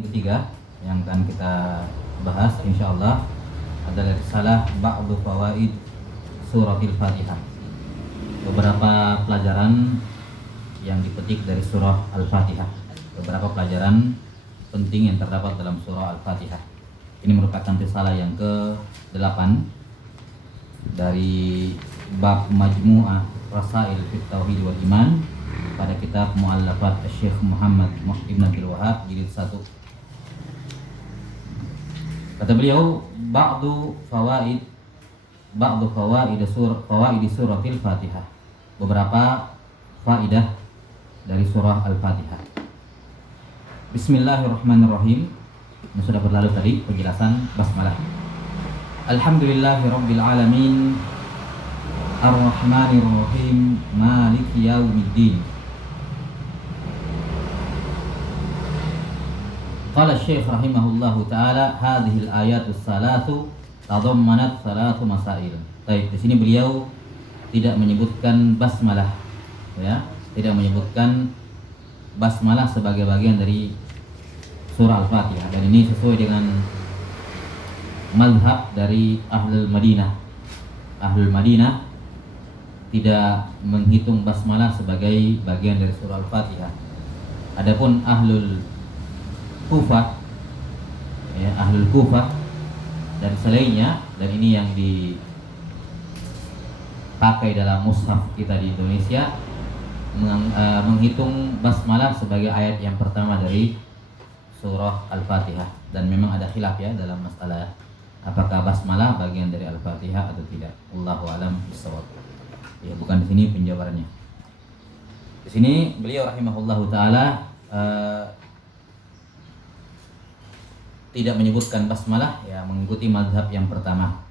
Yang ketiga yang akan kita bahas insyaallah adalah risalah ba'du fawaid suratil Fatihah. Beberapa pelajaran yang dipetik dari surah Al-Fatihah. Beberapa pelajaran penting yang terdapat dalam surah Al-Fatihah. Ini merupakan risalah yang ke-8 dari bab Majmu'ah Rasail fit Tauhid wal Iman pada kitab Mu'allafat Syekh Muhammad Ibn Abdul Wahhab jilid 1. Kata beliau, ba'du fawaid suratil Fatihah. Beberapa faidah dari surah Al-Fatihah. Bismillahirrahmanirrahim. Ini sudah berlalu tadi penjelasan basmalah. Alhamdulillahirabbil alamin. Ar-Rahmanir-Rahim. Maliki yaumiddin. Qala Syekh rahimahullahu taala, hadhil ayatus salatu tadammanat salatu masail. Baik, di sini beliau tidak menyebutkan basmalah, ya, tidak menyebutkan basmalah sebagai bagian dari surah Al-Fatihah, dan ini sesuai dengan mazhab dari Ahlul Madinah. Ahlul Madinah tidak menghitung basmalah sebagai bagian dari surah Al-Fatihah. Adapun Ahlul Kufah, ya, Ahlul Kufah dan selainnya, dan ini yang dipakai dalam mushaf kita di Indonesia, menghitung basmalah sebagai ayat yang pertama dari surah Al-Fatihah. Dan memang ada khilaf ya dalam masalah apakah basmalah bagian dari Al-Fatihah atau tidak. Allahu a'lam bishawab. Ya, bukan di sini penjawabannya. Di sini beliau rahimahullahu taala tidak menyebutkan basmalah, ya, mengikuti mazhab yang pertama.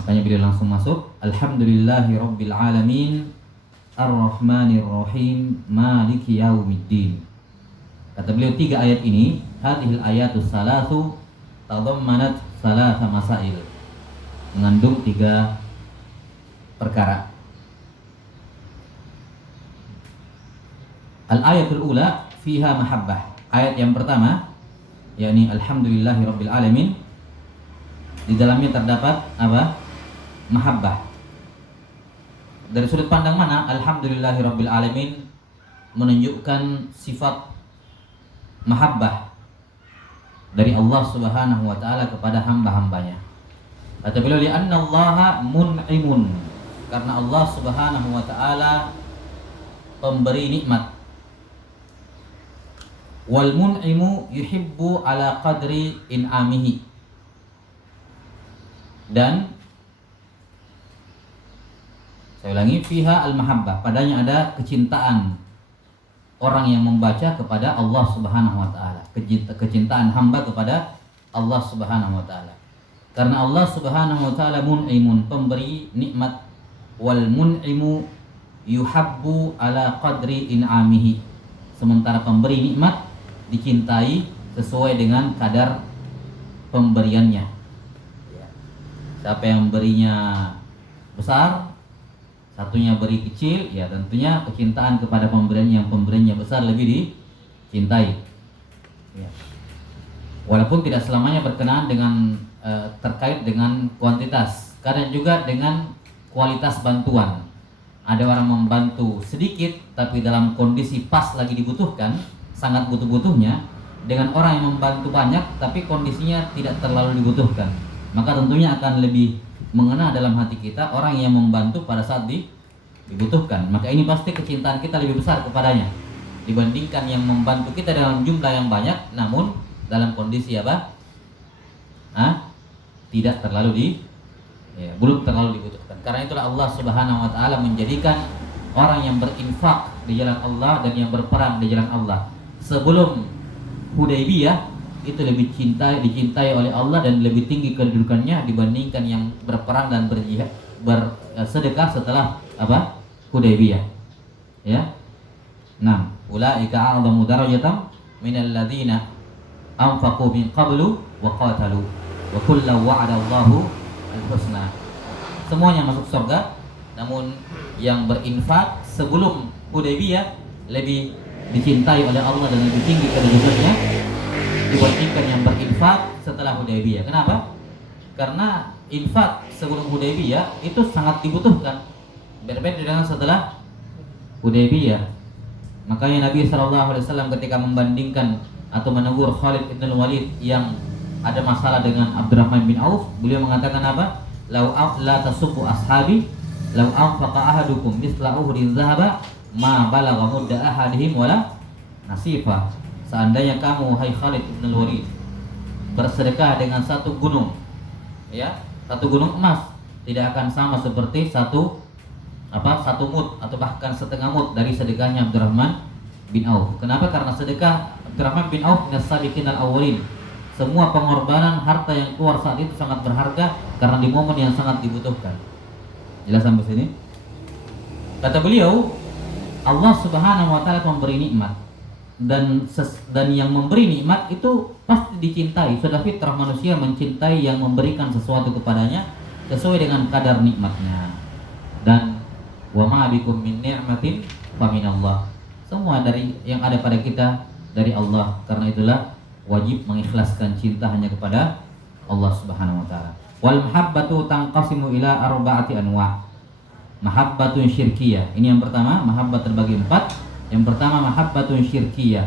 Makanya beliau langsung masuk, alhamdulillahirabbil alamin arrahmanirrahim maliki yaumiddin. Kata beliau, 3 ayat ini, hadhil ayatus salatu tadammanat salasa masail, mengandung 3 perkara. Al-ayatul ula fiha mahabbah. Ayat yang pertama, yakni alhamdulillahirabbil alamin, di dalamnya terdapat apa? Mahabbah. Dari sudut pandang mana alhamdulillahirabbil alamin menunjukkan sifat mahabbah dari Allah Subhanahu wa taala kepada hamba-hambanya. Kata beliau, li'anna Allaha mun'imun, karena Allah Subhanahu wa taala pemberi nikmat. Wal mun'imu yuhibbu ala qadri in'amihi. Dan saya ulangi, fiha al-mahabbah, padanya ada kecintaan orang yang membaca kepada Allah Subhanahu wa taala, kecintaan hamba kepada Allah Subhanahu wa taala. Karena Allah Subhanahu wa taala mun'imun, pemberi nikmat. Wal mun'imu yuhabbu ala qadri in'amihi. Sementara pemberi nikmat dicintai sesuai dengan kadar pemberiannya. Siapa yang berinya besar, satunya beri kecil, ya tentunya kecintaan kepada pemberiannya besar lebih dicintai. Ya. Walaupun tidak selamanya berkenaan dengan terkait dengan kuantitas, kadang juga dengan kualitas bantuan. Ada orang membantu sedikit tapi dalam kondisi pas lagi dibutuhkan, sangat butuh-butuhnya, dengan orang yang membantu banyak tapi kondisinya tidak terlalu dibutuhkan. Maka tentunya akan lebih mengena dalam hati kita orang yang membantu pada saat dibutuhkan. Maka ini pasti kecintaan kita lebih besar kepadanya dibandingkan yang membantu kita dalam jumlah yang banyak namun dalam kondisi apa? Tidak terlalu belum terlalu dibutuhkan. Karena itulah Allah Subhanahu wa taala menjadikan orang yang berinfak di jalan Allah dan yang berperang di jalan Allah sebelum Hudaybiyah itu lebih dicintai oleh Allah dan lebih tinggi kedudukannya dibandingkan yang berperang dan bersedekah setelah apa? Hudaybiyah. Ya. Nah, ulaika a'zamu darajatan minal ladzina anfaqu min qablu wa qatalu wa kullu wa'adallahu al-husna. Semuanya masuk surga, namun yang berinfak sebelum Hudaybiyah lebih dicintai oleh Allah dan lebih tinggi kedudukannya Hudaybiyah. Kenapa? Karena infak sebelum Hudaybiyah itu sangat dibutuhkan. Berbeda dengan setelah Hudaybiyah. Makanya Nabi SAW ketika membandingkan atau menegur Khalid bin Walid yang ada masalah dengan Abdurrahman bin Auf, beliau mengatakan apa? Lau la tasubbu ashabi lau anfaqa ahadukum misla uhudin zahaba ma balagha mudda ahadihim wala nasifa. Seandainya kamu hai Khalid bin Walid bersedekah dengan satu gunung, ya, satu gunung emas, tidak akan sama seperti satu mud atau bahkan setengah mud dari sedekahnya Abdurrahman bin Auf. Kenapa? Karena sedekah Abdurrahman bin Auf min as-sabiqin al-awwalin. Semua pengorbanan harta yang keluar saat itu sangat berharga karena di momen yang sangat dibutuhkan. Jelas sampai sini? Kata beliau, Allah Subhanahu wa taala memberi nikmat dan yang memberi nikmat itu pasti dicintai. Sudah fitrah manusia mencintai yang memberikan sesuatu kepadanya sesuai dengan kadar nikmatnya. Dan wa ma bikum min ni'matin fa minallah. Semua dari yang ada pada kita dari Allah. Karena itulah wajib mengikhlaskan cinta hanya kepada Allah Subhanahu wa taala. Wal mahabbatu tanqasimu ila arba'ati anwa'. Mahabbatun syirkiyah. Ini yang pertama, mahabbat terbagi 4. Yang pertama mahabbatun syirkiyah.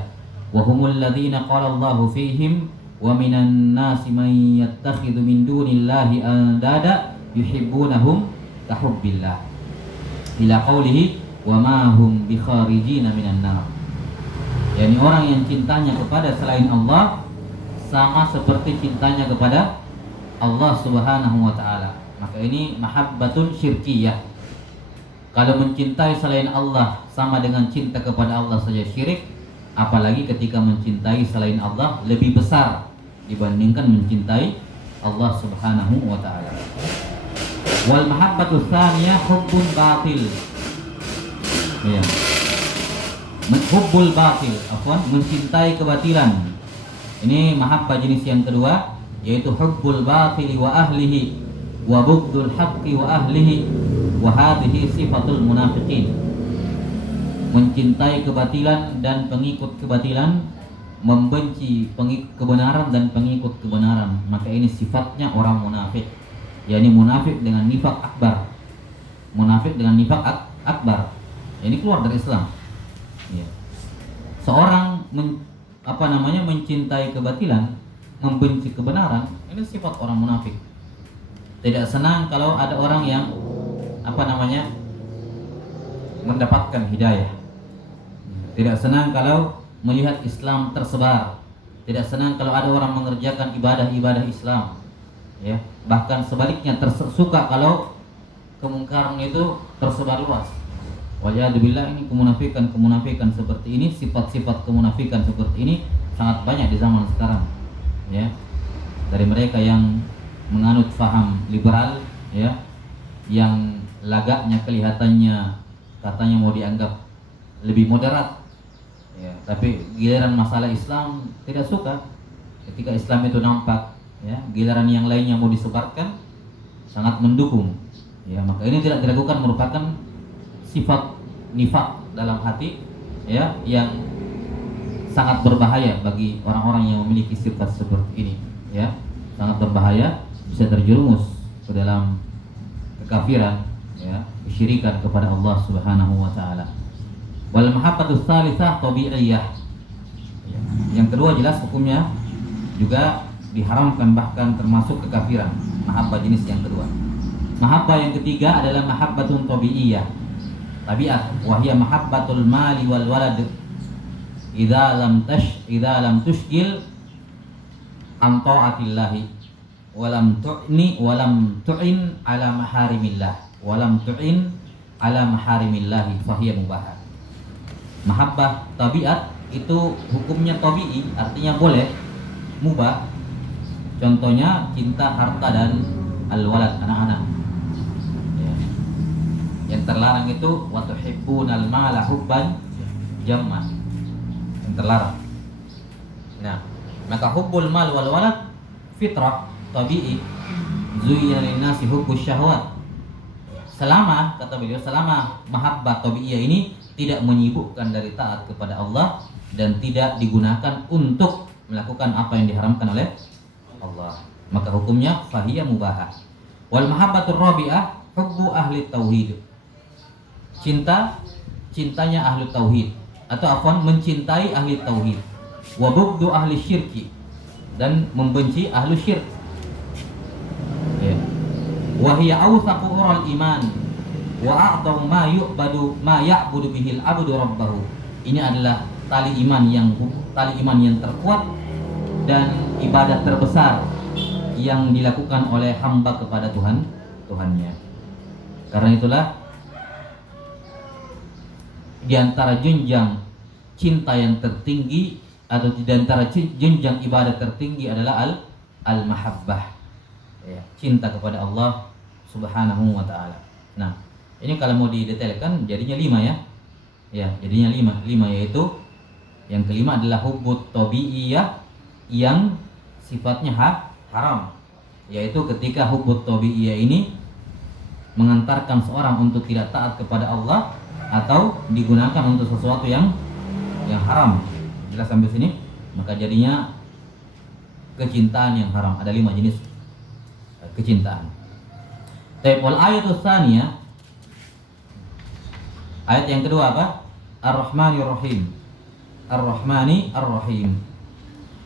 Wa humul ladzina qala Allahu fihim wa minan nasi may yattakhidhu min dunillahi andada yuhibbunahum ka hubbillah. Ila qaulihi wa ma hum bikharijina minan nar. Yani orang yang cintanya kepada selain Allah sama seperti cintanya kepada Allah Subhanahu wa taala. Maka ini mahabbatun syirkiyah. Kalau mencintai selain Allah sama dengan cinta kepada Allah saja syirik, apalagi ketika mencintai selain Allah lebih besar dibandingkan mencintai Allah Subhanahu wa taala. Wal mahabbatu tsaniyah hubbun batil. Ya. Hubbul batil, mencintai kebatilan. Ini mahabbah jenis yang kedua, yaitu hubbul batili wa ahlihi wa bughdul haqqi wa ahlihi wa hadhihi sifatul munafiqin. Mencintai kebatilan dan pengikut kebatilan, membenci kebenaran dan pengikut kebenaran. Maka ini sifatnya orang munafik. yakni munafik dengan nifak akbar. Munafik dengan nifak akbar. Ini keluar dari Islam. Ya. Seorang mencintai kebatilan, membenci kebenaran, ini sifat orang munafik. Tidak senang kalau ada orang yang mendapatkan hidayah. Tidak senang kalau melihat Islam tersebar. Tidak senang kalau ada orang mengerjakan ibadah-ibadah Islam. Ya, bahkan sebaliknya suka kalau kemungkaran itu tersebar luas. Waliyadzubillah, ini kemunafikan seperti ini, sifat-sifat kemunafikan seperti ini sangat banyak di zaman sekarang. Ya, dari mereka yang menganut faham liberal, ya, yang lagaknya kelihatannya katanya mau dianggap lebih moderat, ya, tapi giliran masalah Islam tidak suka. Ketika Islam itu nampak, ya, giliran yang lainnya mau disebarkan sangat mendukung. Ya, maka ini tidak dilakukan merupakan sifat nifak dalam hati, ya, yang sangat berbahaya bagi orang-orang yang memiliki sifat seperti ini, ya, sangat berbahaya, bisa terjerumus ke dalam kekafiran, ya, kesyirikan kepada Allah Subhanahu wa taala. Wal mahabbatus tsalitsah tabi'iyah. Ya. Yang kedua jelas hukumnya juga diharamkan, bahkan termasuk kekafiran. Mahabbah jenis yang kedua. Mahabbah yang ketiga adalah mahabbatun tabi'iyah. Tabiat, wahia mahabbatul mali wal walad. Idza lam tushgil an ta'atillahi wa lam tu'in ala maharimillah wa lam tu'in ala maharimillahi fahiya mubah. Mahabbah tabiat itu hukumnya tabi'i, artinya boleh, mubah. Contohnya cinta harta dan al-walad, anak-anak. Ya. Yang terlarang itu wa tuhibbunal mala hubban jamma. Yang terlarang. Nah, maka hubbul mal wal walad fitrah tabi'i. Zuyyina lin-nasi hubbus syahwat. Selama, kata beliau, selama mahabbah tabi'iyah ini tidak menyibukkan dari taat kepada Allah dan tidak digunakan untuk melakukan apa yang diharamkan oleh Allah. maka hukumnya fahiya mubahah. Wal mahabbatur rabi'ah hubbu ahli tauhid. Cintanya ahli tauhid, atau afwan, mencintai ahli tauhid. Wa bughdu ahli syirki, dan membenci ahli syirik. Ya. Wa hiya awthaqu ural iman wa a'dhamu ma ya'budu bihil abdu rabbahu. Ini adalah tali iman yang terkuat dan ibadah terbesar yang dilakukan oleh hamba kepada Tuhannya. Karena itulah di antara jenjang cinta yang tertinggi atau di antara jenjang ibadah tertinggi adalah al-mahabbah. Ya, cinta kepada Allah Subhanahu wa taala. Nah, ini kalau mau didetailkan jadinya 5 ya. Ya, jadinya 5 yaitu yang kelima adalah hubbut tabi'iyah yang sifatnya haram, yaitu ketika hubbut tabi'iyah ini mengantarkan seorang untuk tidak taat kepada Allah atau digunakan untuk sesuatu yang haram. Jelas sampai sini? Maka jadinya kecintaan yang haram. Ada 5 jenis kecintaan. Wal ayatus tsaniyah, ayat yang kedua apa? Ar-Rahmanir Rahim. Ar-Rahmani Ar-Rahim.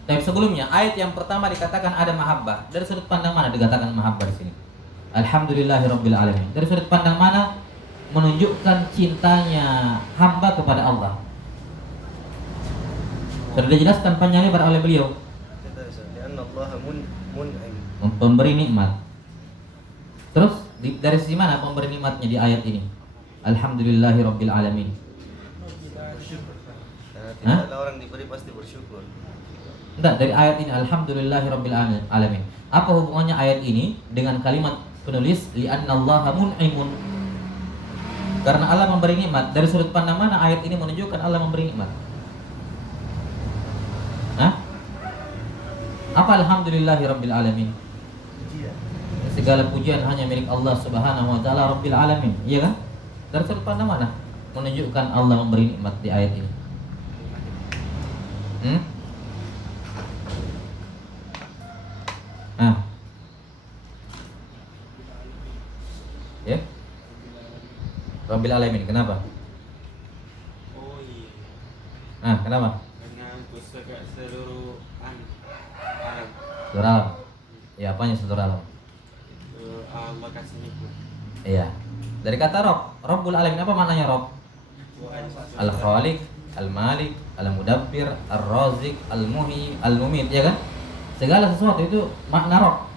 Tapi sebelumnya ayat yang pertama dikatakan ada mahabbah. Dari sudut pandang mana dikatakan mahabbah di sini? Alhamdulillahirabbil alamin. Dari sudut pandang mana menunjukkan cintanya hamba kepada Allah? Sudah dijelaskan panjang lebar oleh beliau. Pemberi nikmat. Terus dari sisi mana pemberi nikmatnya di ayat ini? Alhamdulillahirabbil alamin. Tidak ada orang diberi pasti bersyukur. Enggak, dari ayat ini alhamdulillahirabbil alamin. Apa hubungannya ayat ini dengan kalimat penulis li'annallaha mun'imun? Karena Allah memberi nikmat. Dari sudut pandang mana ayat ini menunjukkan Allah memberi nikmat? Hah? Apa alhamdulillahirabbil alamin? Segala pujian hanya milik Allah Subhanahu wa taala rabbil alamin. Iya kan? Dari sudut pandang mana menunjukkan Allah memberi nikmat di ayat ini? Ya. Rabbil alamin, kenapa? Oh iya. Kenapa? Karena seluruh alam. Seluruh alam. Ya, apanya seluruh alam? Allah kasih nikmat. Iya. Dari kata Rabb, Rabbul alamin, apa maknanya Rabb? Al-Khaliq, Al-Malik, Al-Mudabbir, Ar-Razik, Al-Muhyi, Al-Mumit, ya kan? Segala sesuatu itu makna Rabb.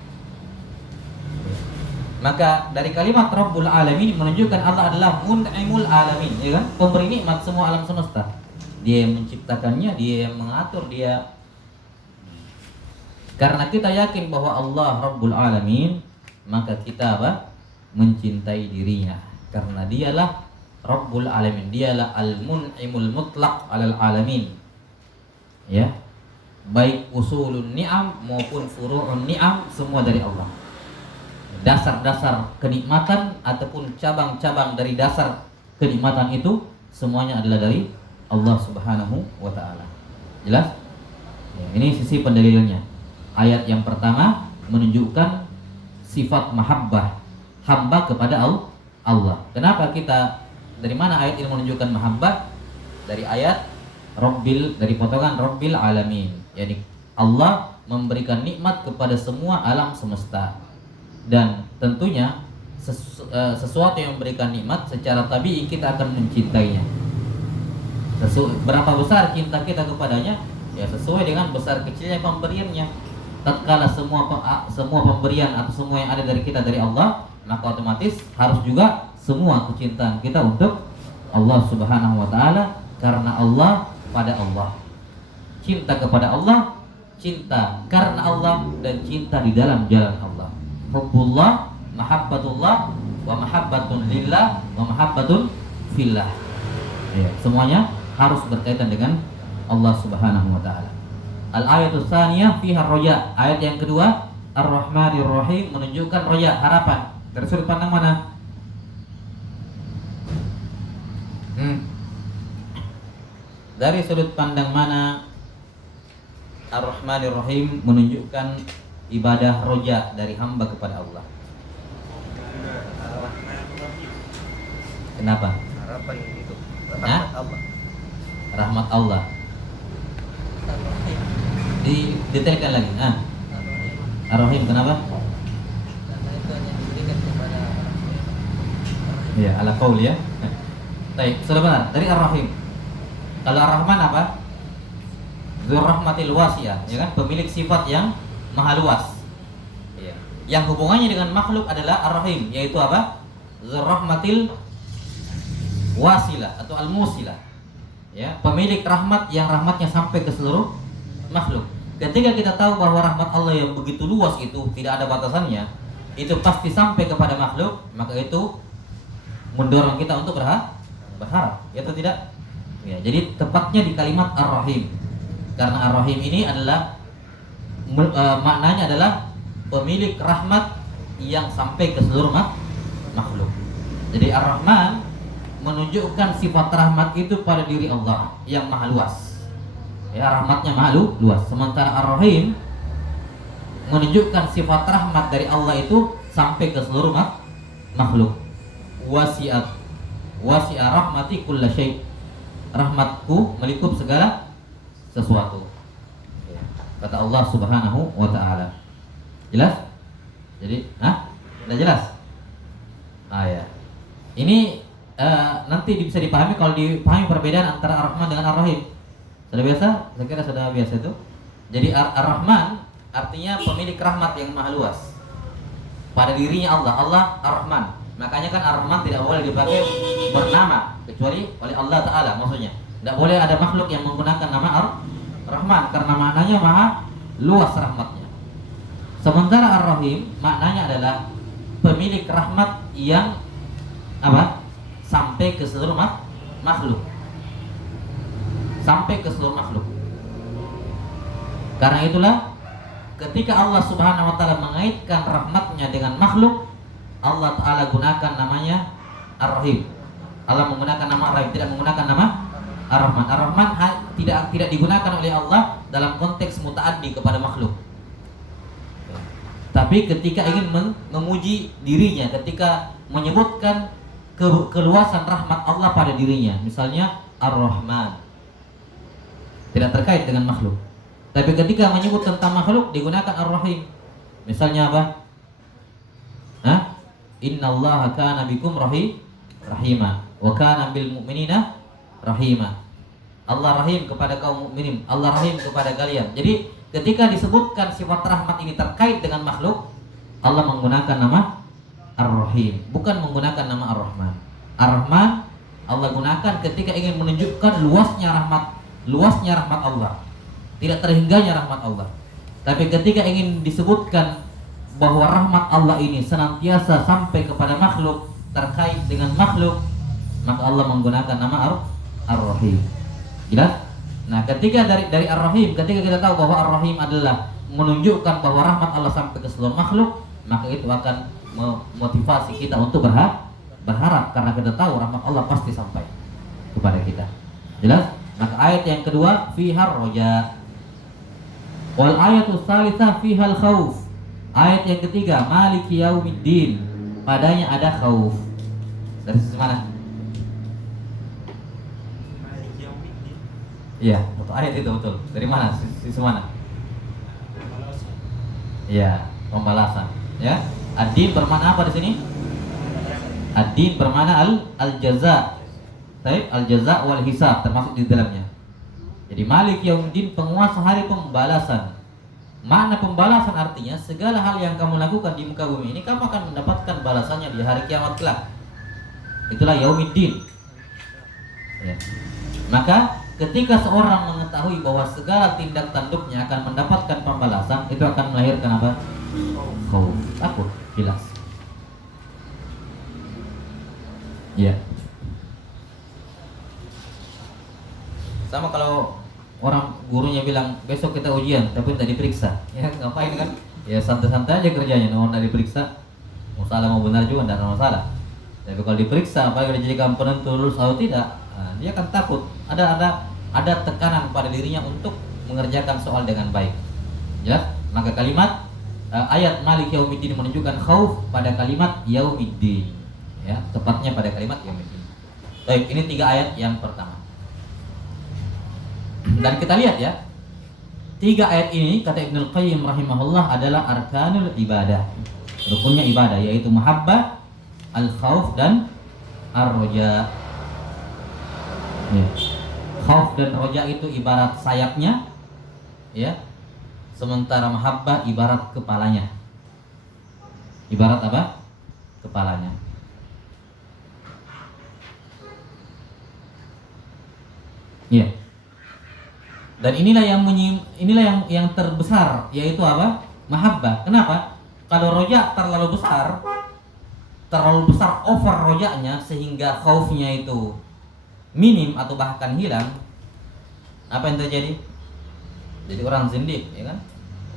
Maka dari kalimat Rabbul alamin menunjukkan Allah adalah mun'imul alamin, ya kan? Pemberi nikmat semua alam semesta. Dia yang menciptakannya, dia yang mengatur, dia. Karena kita yakin bahwa Allah Rabbul alamin, maka kita apa? Mencintai dirinya. Karena dialah Rabbul alamin, dialah al-mun'imul mutlaq alal alamin. Ya. Baik usulun ni'am maupun furu'un ni'am semua dari Allah. Dasar-dasar kenikmatan ataupun cabang-cabang dari dasar kenikmatan itu semuanya adalah dari Allah Subhanahu wa taala. Jelas? Ya, ini sisi pendalilannya. Ayat yang pertama menunjukkan sifat mahabbah hamba kepada Allah. Kenapa kita, dari mana ayat ini menunjukkan mahabbah? Dari ayat dari potongan Rabbil alamin. Yani Allah memberikan nikmat kepada semua alam semesta. Dan tentunya sesuatu yang memberikan nikmat secara tabii kita akan mencintainya. Berapa besar cinta kita kepadanya? Ya sesuai dengan besar kecilnya pemberiannya. Tatkala semua pemberian atau semua yang ada dari kita dari Allah, maka otomatis harus juga semua kecintaan kita untuk Allah Subhanahu wa taala, karena Allah pada Allah. Cinta kepada Allah, cinta karena Allah, dan cinta di dalam jalan Allah. Hubbullah, mahabbatullah, wa mahabbatun lillah, wa mahabbatun fillah. Ya, semuanya harus berkaitan dengan Allah Subhanahu wa taala. Al-ayatus tsaniyah fiha roja. Ayat yang kedua, Ar-Rahmanir Rahim, menunjukkan roja, harapan. Dari sudut pandang mana? Dari sudut pandang mana Ar-Rahmanir Rahim menunjukkan ibadah roja dari hamba kepada Allah. Kenapa? Harapan itu Hah? rahmat Allah. Rahmat Allah. Detailkan lagi. Ar-Rahim kenapa? Karena itu hanya diberikan kepada Ya, ala qaul ya. Baik, sudah benar. Dari Ar-Rahim. Kalau Ar-Rahman apa? Dzurrahmatil wasi'ah, ya kan? Pemilik sifat yang maha luas. Ya. Yang hubungannya dengan makhluk adalah Ar-Rahim, yaitu apa? Dzurrahmatil wasilah atau al-musilah. Ya, pemilik rahmat yang rahmatnya sampai ke seluruh makhluk. Ketika kita tahu bahwa rahmat Allah yang begitu luas itu tidak ada batasannya, itu pasti sampai kepada makhluk, maka itu mendorong kita untuk berharap, ya atau tidak? Ya, jadi tepatnya di kalimat Ar-Rahim. Karena Ar-Rahim ini adalah maknanya adalah pemilik rahmat yang sampai ke seluruh makhluk. Jadi Ar-Rahman menunjukkan sifat rahmat itu pada diri Allah yang maha luas. Ya, rahmatnya maha luas. Sementara Ar-Rahim menunjukkan sifat rahmat dari Allah itu sampai ke seluruh makhluk. Wasi'a rahmati kulla syai'. Rahmatku melingkup segala sesuatu. Ya. Kata Allah Subhanahu wa taala. Jelas? Jadi, sudah jelas? Ya. Ini nanti bisa dipahami kalau dipahami perbedaan antara Ar-Rahman dengan Ar-Rahim. Sudah biasa? Saya kira sudah biasa itu. Jadi Ar-Rahman artinya pemilik rahmat yang maha luas. Pada dirinya Allah Ar-Rahman. Makanya kan Ar-Rahman tidak boleh dipakai bernama kecuali oleh Allah Ta'ala, maksudnya tidak boleh ada makhluk yang menggunakan nama Ar-Rahman karena maknanya maha luas rahmatnya. Sementara Ar-Rahim maknanya adalah pemilik rahmat yang apa? Sampai ke seluruh makhluk. Sampai ke seluruh makhluk. Karena itulah ketika Allah Subhanahu wa taala mengaitkan rahmatnya dengan makhluk, Allah Ta'ala gunakan namanya Ar-Rahim. Allah menggunakan nama Ar-Rahim, tidak menggunakan nama Ar-Rahman. Ar-Rahman tidak digunakan oleh Allah dalam konteks muta'addi kepada makhluk. Tapi ketika ingin memuji dirinya, ketika menyebutkan keluasan rahmat Allah pada dirinya, misalnya Ar-Rahman, tidak terkait dengan makhluk. Tapi ketika menyebut tentang makhluk digunakan Ar-Rahim. Misalnya apa? Innallaha kana bikum rahima wa kana bil mu'minina rahima. Allah rahim kepada kaum mukminin, Allah rahim kepada kalian. Jadi ketika disebutkan sifat rahmat ini terkait dengan makhluk, Allah menggunakan nama Ar-Rahim, bukan menggunakan nama Ar-Rahman. Ar-Rahman Allah gunakan ketika ingin menunjukkan luasnya rahmat Allah, tidak terhingganya rahmat Allah. Tapi ketika ingin disebutkan bahwa rahmat Allah ini senantiasa sampai kepada makhluk, terkait dengan makhluk, maka Allah menggunakan nama Ar-Rahim. Jelas? Nah, ketika dari Ar-Rahim, ketika kita tahu bahwa Ar-Rahim adalah menunjukkan bahwa rahmat Allah sampai ke seluruh makhluk, maka itu akan memotivasi kita untuk berharap karena kita tahu rahmat Allah pasti sampai kepada kita. Jelas? Maka ayat yang kedua fihar roja. Wal ayatul tsalitsah fihal khauf. Ayat yang ketiga maliki yaumiddin. Padanya ada khauf. Dari sisi mana? Maliki yaumiddin. Iya, untuk ayat itu betul. Dari mana? Sisi mana? Iya, pembalasan. Ya. Ad-din bermakna apa di sini? Ad-din bermakna al-jaza. Baik, al-jaza wal hisab termasuk di dalamnya. Jadi Malik Yaumiddin, penguasa hari pembalasan. Makna pembalasan artinya segala hal yang kamu lakukan di muka bumi ini kamu akan mendapatkan balasannya di hari kiamat kelak. Itulah Yaumiddin. Ya. Maka ketika seorang mengetahui bahwa segala tindak tanduknya akan mendapatkan pembalasan, itu akan melahirkan apa? Khauf, takut, jelas. Ya. Sama kalau orang gurunya bilang besok kita ujian tapi tidak diperiksa, ya ngapain kan? Ya santai-santai aja kerjanya, mau tidak diperiksa, mau salah mau benar juga tidak ada masalah. Tapi kalau diperiksa, apalagi dijadikan penentu lulus atau tidak, dia akan takut. Ada tekanan pada dirinya untuk mengerjakan soal dengan baik. Ya, maka kalimat ayat Malik Yaumiddin menunjukkan khauf pada kalimat Yaumiddin, ya, tepatnya pada kalimat Yaumiddin. Baik, ini 3 ayat yang pertama. Dan kita lihat ya, 3 ayat ini kata Ibnul Qayyim rahimahullah adalah arkanul ibadah, rukunnya ibadah, yaitu mahabbah, al-khauf dan ar-roja. Ya. Khauf dan roja itu ibarat sayapnya, ya. Sementara mahabbah ibarat kepalanya. Ibarat apa? Kepalanya. Ya. Dan inilah yang terbesar, yaitu apa? Mahabbah. Kenapa? Kalau roja terlalu besar over rojanya sehingga khaufnya itu minim atau bahkan hilang, apa yang terjadi? Jadi orang zindik, ya kan?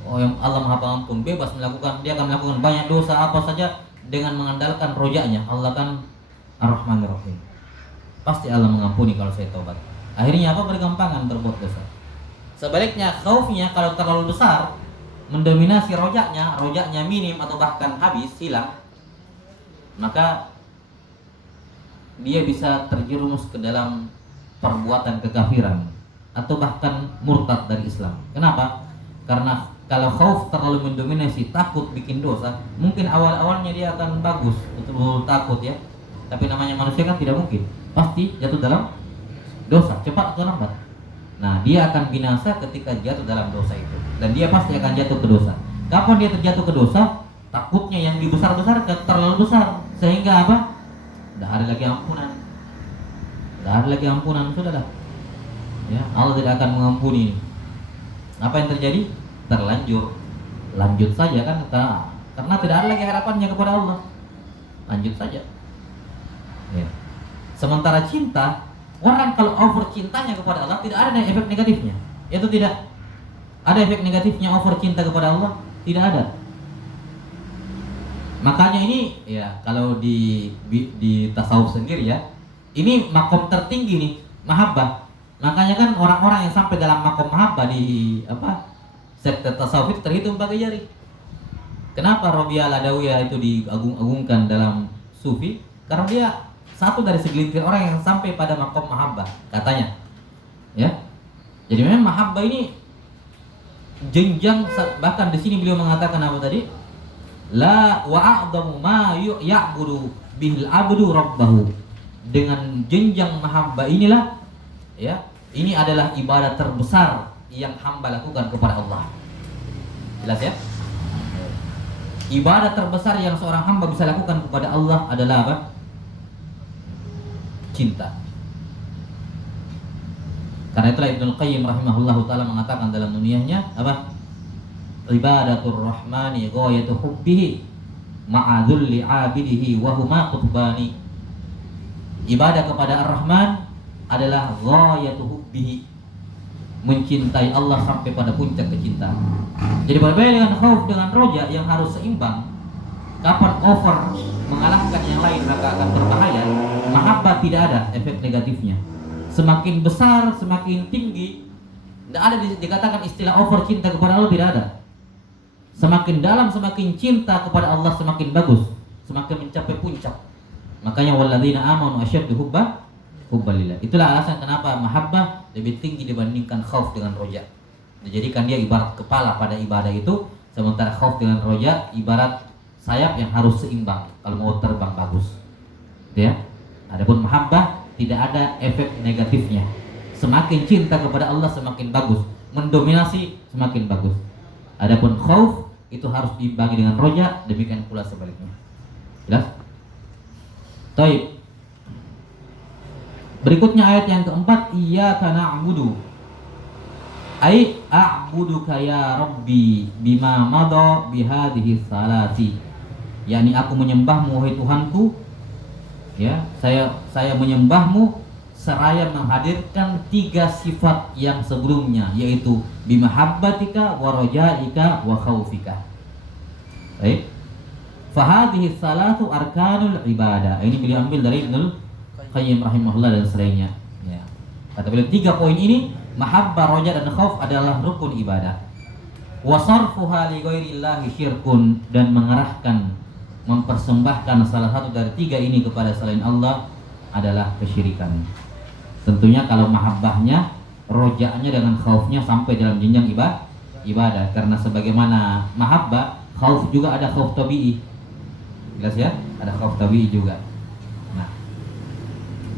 Oh, yang Allah Maha Pengampun, bebas melakukan, dia akan melakukan banyak dosa apa saja dengan mengandalkan rojanya. Allah kan Ar-Rahmanir Rahim. Pasti Allah mengampuni kalau saya tobat. Akhirnya apa? Bergampangan berbuat dosa. Sebaliknya khaufnya kalau terlalu besar mendominasi rojanya minim atau bahkan habis, hilang, maka dia bisa terjerumus ke dalam perbuatan kekafiran atau bahkan murtad dari Islam. Kenapa? Karena kalau khauf terlalu mendominasi, takut bikin dosa, mungkin awal-awalnya dia akan bagus, betul-betul takut ya. Tapi namanya manusia kan tidak mungkin, pasti jatuh dalam dosa, cepat atau lambat. Nah, dia akan binasa ketika jatuh dalam dosa itu, dan dia pasti akan jatuh ke dosa. Kapan dia terjatuh ke dosa? Takutnya yang dibesar-besarkan terlalu besar, sehingga apa? Tidak ada lagi ampunan. Tidak ada lagi ampunan, sudahlah. Ya, Allah tidak akan mengampuni. Apa yang terjadi? Terlanjur, lanjut saja kan, karena tidak ada lagi harapannya kepada Allah. Lanjut saja. Ya. Sementara cinta, orang kalau over cintanya kepada Allah tidak ada efek negatifnya. Itu tidak ada efek negatifnya over cinta kepada Allah, tidak ada. Makanya ini ya kalau di tasawuf sendiri ya, ini makom tertinggi nih, mahabbah. Makanya kan orang-orang yang sampai dalam makom mahabbah di sekte tasawuf itu terhitung pakai jari. Kenapa Rabi'ah al-Adawiyah itu diagung-agungkan dalam sufi? Karena dia satu dari segelintir orang yang sampai pada makom mahabbah, katanya. Ya. Jadi memang mahabbah ini jenjang, bahkan di sini beliau mengatakan apa tadi? La wa'adamu ma ya'budu bihil abdu rabbahu. Dengan jenjang mahabbah inilah, ya, ini adalah ibadah terbesar yang hamba lakukan kepada Allah. Jelas ya? Ibadah terbesar yang seorang hamba bisa lakukan kepada Allah adalah apa? Cinta. Karena itulah Ibnul Qayyim rahimahullahu ta'ala mengatakan dalam nuniyahnya apa? Ibadatur rahmani ghayatu hubbihi ma'a dhulli 'abidihi wa huma qutbani. Ibadah kepada Ar-Rahman adalah ghayatu hubbihi, mencintai Allah sampai pada puncak kecintaan. Jadi berbeda dengan khauf dengan roja yang harus seimbang. Kapan over mengalahkan yang lain maka akan berbahaya. Mahabbah tidak ada efek negatifnya. Semakin besar, semakin tinggi, tidak ada dikatakan istilah over cinta kepada Allah, tidak ada. Semakin dalam, semakin cinta kepada Allah semakin bagus, semakin mencapai puncak. Makanya walladzina amanu asyaddu hubbalillah. Itulah alasan kenapa mahabbah lebih tinggi dibandingkan khauf dengan roja. Dijadikan dia ibarat kepala pada ibadah itu, sementara khauf dengan roja ibarat sayap yang harus seimbang kalau mau terbang bagus. Ya. Adapun mahabbah tidak ada efek negatifnya. Semakin cinta kepada Allah semakin bagus, mendominasi semakin bagus. Adapun khauf itu harus dibagi dengan roja, demikian pula sebaliknya. Jelas? Baik. Berikutnya ayat yang keempat, iyyaka na'budu. Ai a'buduka ya rabbi bima madha bihadhihi salati. Yani aku menyembahmu wahai Tuhanku. Ya, saya menyembahmu seraya menghadirkan 3 sifat yang sebelumnya, yaitu bimahabbatika wa rajaika wa khaufika. Baik. Fahadhihi salatu arkanul ibadah. Ini beliau ambil dari Ibnul Qayyim rahimahullah dan selainnya. Ya. Kata beliau 3 poin ini, mahabbah, raja dan khauf adalah rukun ibadah. Wa sarfuha li ghairillahi syirkun, dan mengerahkan, mempersembahkan salah satu dari tiga ini kepada selain Allah adalah kesyirikan. Tentunya kalau mahabbahnya, rojaknya dengan khaufnya sampai dalam jenjang ibadah. Karena sebagaimana mahabbah, khauf juga ada khauf tabi'i. Jelas ya? Ada khauf tabi'i juga. Nah,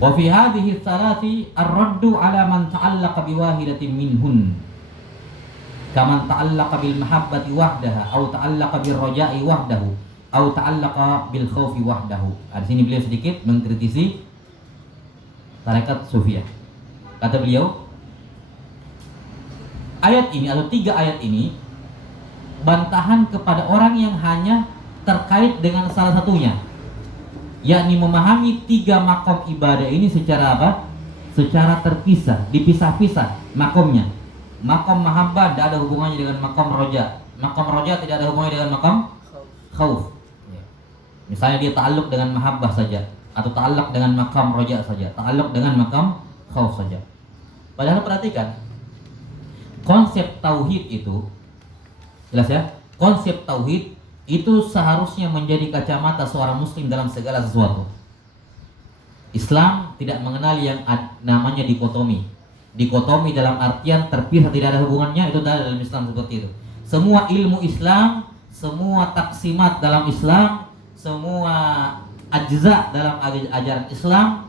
wa fi hadhihi tsalati ar-raddu ala man ta'allaqa biwahidatin minhun. Kaman ta'allaqa bil mahabbati wahdaha, au ta'allaqa bir raja'i wahdahu, au ta'allaqa bil khaufi wahdahu. Di sini beliau sedikit mengkritisi tarekat Sufiyah. Kata beliau, ayat ini atau tiga ayat ini bantahan kepada orang yang hanya terkait dengan salah satunya, yakni memahami tiga makom ibadah ini secara apa? Secara terpisah, dipisah-pisah makomnya. Makom mahabbah tidak ada hubungannya dengan makom roja. Makom roja tidak ada hubungannya dengan makom khauf. Misalnya dia ta'alluq dengan mahabbah saja, atau ta'alluq dengan makam roja saja, ta'alluq dengan makam khauf saja. Padahal perhatikan, konsep tauhid itu, jelas ya, konsep tauhid itu seharusnya menjadi kacamata seorang muslim dalam segala sesuatu. Islam tidak mengenal yang namanya dikotomi. Dikotomi dalam artian terpisah, tidak ada hubungannya, itu dalam Islam seperti itu. Semua ilmu Islam, semua taksimat dalam Islam, semua ajza dalam ajaran Islam,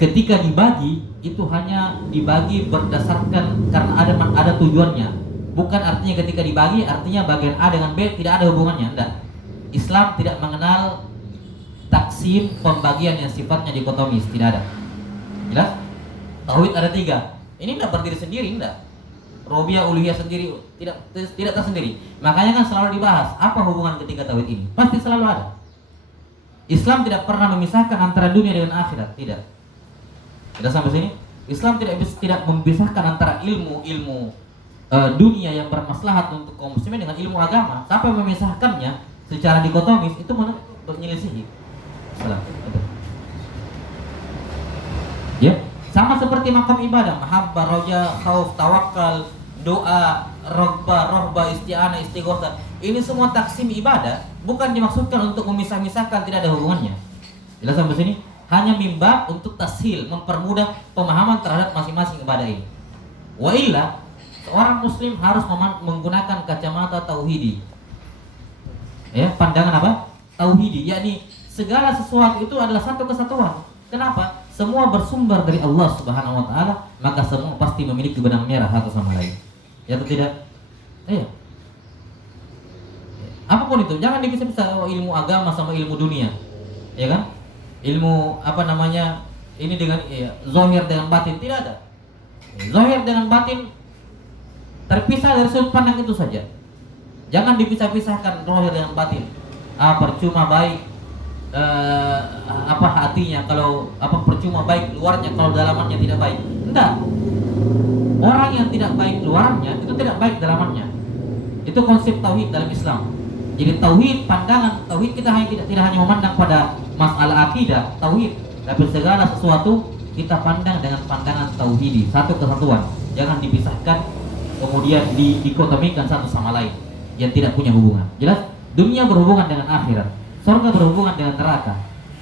ketika dibagi itu hanya dibagi berdasarkan karena ada tujuannya. Bukan artinya ketika dibagi artinya bagian A dengan B tidak ada hubungannya. Tidak. Islam tidak mengenal taksim, pembagian yang sifatnya dikotomis, tidak ada. Jelas? Tauhid ada tiga. Ini tidak berdiri sendiri, tidak. Rububiyah, uluhiyah sendiri, tidak tersendiri. Makanya kan selalu dibahas apa hubungan ketiga tauhid ini. Pasti selalu ada. Islam tidak pernah memisahkan antara dunia dengan akhirat, tidak. Tidak sampai sini. Islam tidak memisahkan antara ilmu dunia yang bermaslahat untuk kaum muslimin dengan ilmu agama. Sampai memisahkannya secara dikotomis itu menyelisihi. Salah. Ya, sama seperti makam ibadah, mahabbah, roja, khauf, tawakal, doa, rohbah, isti'anah, istighosah. Ini semua taksim ibadah, bukan dimaksudkan untuk memisah-misahkan, tidak ada hubungannya. Jelas sampai sini? Hanya mimbab untuk tashil, mempermudah pemahaman terhadap masing-masing ibadah ini. Wa illa, seorang muslim harus menggunakan kacamata tauhidi. Ya, pandangan apa? Tauhidi, yakni segala sesuatu itu adalah satu kesatuan. Kenapa? Semua bersumber dari Allah Subhanahu wa taala, maka semua pasti memiliki benang merah satu sama lain. Ya atau tidak? Iya. Apapun itu, jangan dipisah-pisah ilmu agama sama ilmu dunia. Ya kan? Ilmu apa namanya? Ini dengan zahir dengan batin tidak ada. Zahir dengan batin terpisah dari sudut pandang itu saja. Jangan dipisah-pisahkan zahir dengan batin. Percuma baik hatinya kalau percuma baik luarnya kalau dalamannya tidak baik. Enggak. Orang yang tidak baik luarnya itu tidak baik dalamannya. Itu konsep tauhid dalam Islam. Jadi tauhid, pandangan tauhid kita tidak hanya memandang pada masalah akidah tauhid, tapi segala sesuatu kita pandang dengan pandangan tauhidi, satu kesatuan. Jangan dipisahkan kemudian dikotomikan satu sama lain yang tidak punya hubungan. Jelas? Dunia berhubungan dengan akhirat, surga berhubungan dengan neraka.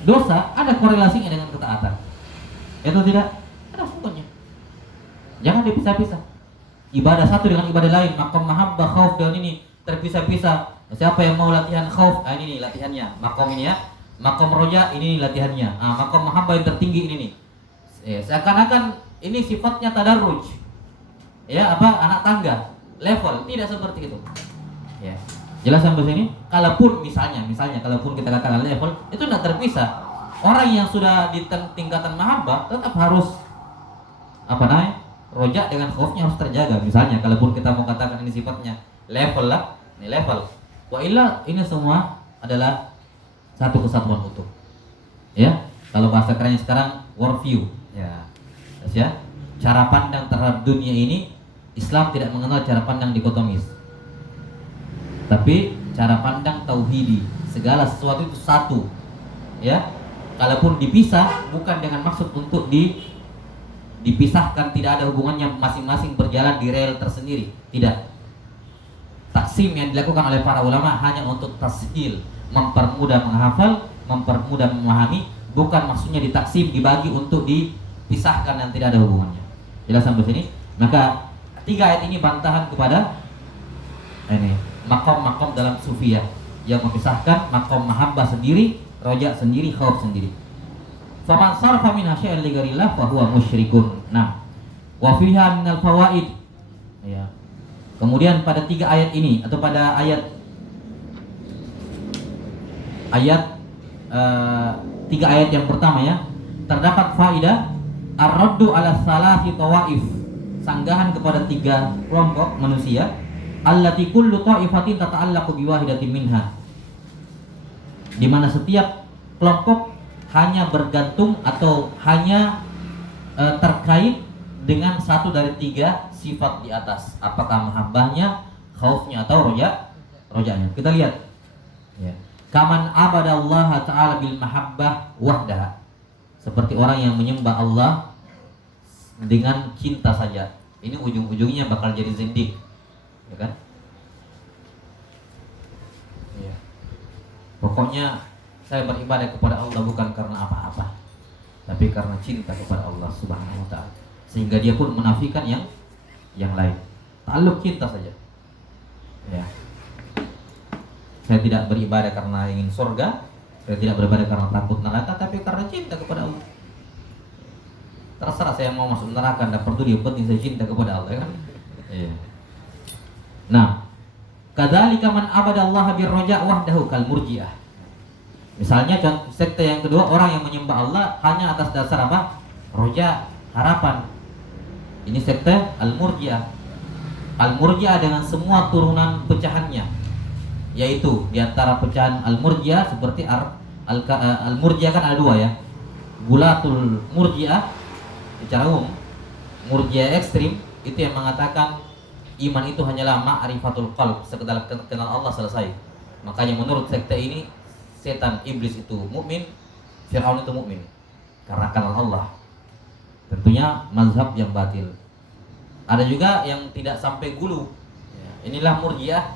Dosa ada korelasinya dengan ketaatan. Itu tidak ada hubungannya. Jangan dipisah-pisah. Ibadah satu dengan ibadah lain, makom mahabbah, khauf dan ini terpisah-pisah. Siapa yang mau latihan khauf? Ini nih latihannya. Makom ini ya. Makom roja ini latihannya. Makom mahabbah yang tertinggi ini nih. Seakan-akan ini sifatnya tadarruj. Ya, anak tangga, level, tidak seperti itu. Ya. Jelas sampai sini? Kalaupun misalnya kalaupun kita katakan level, itu tidak terpisah. Orang yang sudah di tingkatan mahabbah tetap harus rojak dengan khaufnya harus terjaga. Misalnya kalaupun kita mau katakan ini sifatnya level lah, ini level. Wa illa ini semua adalah satu kesatuan utuh. Ya, kalau bahasa kerennya sekarang worldview. Ya. Ya. Cara pandang terhadap dunia ini Islam tidak mengenal cara pandang dikotomis. Tapi cara pandang tauhidi, segala sesuatu itu satu. Ya. Kalaupun dipisah bukan dengan maksud untuk dipisahkan, tidak ada hubungannya, masing-masing berjalan di rel tersendiri. Tidak. taksim yang dilakukan oleh para ulama hanya untuk tashil, mempermudah menghafal, mempermudah memahami, bukan maksudnya ditaksim, dibagi untuk dipisahkan yang tidak ada hubungannya. Jelas sampai sini? Maka 3 ayat ini bantahan kepada ini makom-makom dalam sufiyah yang memisahkan makom mahabbah sendiri, roja sendiri, khauf sendiri. Faman sarfa min hasya'in li ghairillah fa huwa musyrikun. Nah, wa fiha minal fawaid. Ya. Kemudian pada 3 ayat ini atau pada ayat 3 ayat yang pertama ya, terdapat faedah ar-raddu ala salasi tawaif, sanggahan kepada 3 kelompok manusia, allati kullu ta'ifatin tata'allaqu biwahidatin minha, di mana setiap kelompok hanya bergantung atau hanya terkait dengan satu dari 3 sifat di atas, apakah mahabbahnya, khaufnya atau rojanya. Kita lihat ya. Kaman abadallaha ta'ala bil mahabbah wahdah, seperti orang yang menyembah Allah dengan cinta saja. Ini ujung-ujungnya bakal jadi zindik, ya kan? Ya. Pokoknya saya beribadah kepada Allah bukan karena apa-apa, tapi karena cinta kepada Allah Subhanahu wa ta'ala. Sehingga dia pun menafikan yang lain. Ta'alluq cinta saja. Ya. Saya tidak beribadah karena ingin surga, saya tidak beribadah karena takut neraka, tapi karena cinta kepada Allah. Terserah saya mau masuk neraka, tidak peduli, yang penting saya cinta kepada Allah, ya kan? Iya. Nah, kadzalika man abadallaha birraja wahdahu kal murji'ah. Misalnya sekte yang kedua, orang yang menyembah Allah hanya atas dasar apa? Roja, harapan. Ini sekte al-murji'ah. Al-murji'ah dengan semua turunan pecahannya, yaitu diantara pecahan al-murji'ah seperti al-murji'ah kan ada 2 ya. Gulatul murji'ah secara umum, murji'ah ekstrim itu yang mengatakan iman itu hanyalah ma'rifatul qalb, sekedar kenal Allah selesai. Makanya menurut sekte ini setan iblis itu mukmin, Firaun itu mukmin karena kenal Allah. Tentunya mazhab yang batil. Ada juga yang tidak sampai gulu. Inilah murji'ah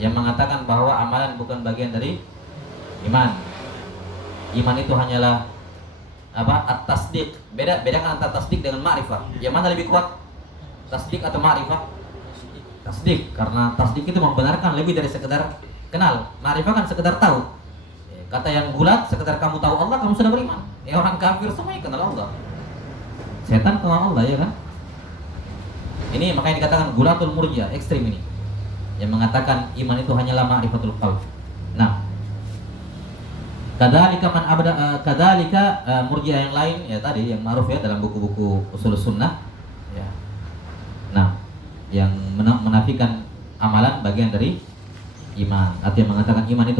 yang mengatakan bahwa amalan bukan bagian dari iman. Iman itu hanyalah apa? At-tasdiq. Bedakan antara tasdik dengan ma'rifah. Yang mana lebih kuat? Tasdik atau ma'rifah? Tasdik, karena tasdik itu membenarkan lebih dari sekedar kenal. Ma'rifah kan sekedar tahu. Kata yang gulat, sekedar kamu tahu Allah, kamu sudah beriman. Orang kafir semuanya kenal Allah. Setan kenal Allah, ya kan? Ini makanya dikatakan gulatul murji'ah, ekstrim ini, yang mengatakan iman itu hanyalah ma'rifatul qalb. Nah, kadzalika man abada kadzalika murji'ah yang lain ya tadi yang ma'ruf ya dalam buku-buku usul sunnah ya. Nah, yang menafikan amalan bagian dari iman, artinya mengatakan iman itu hanya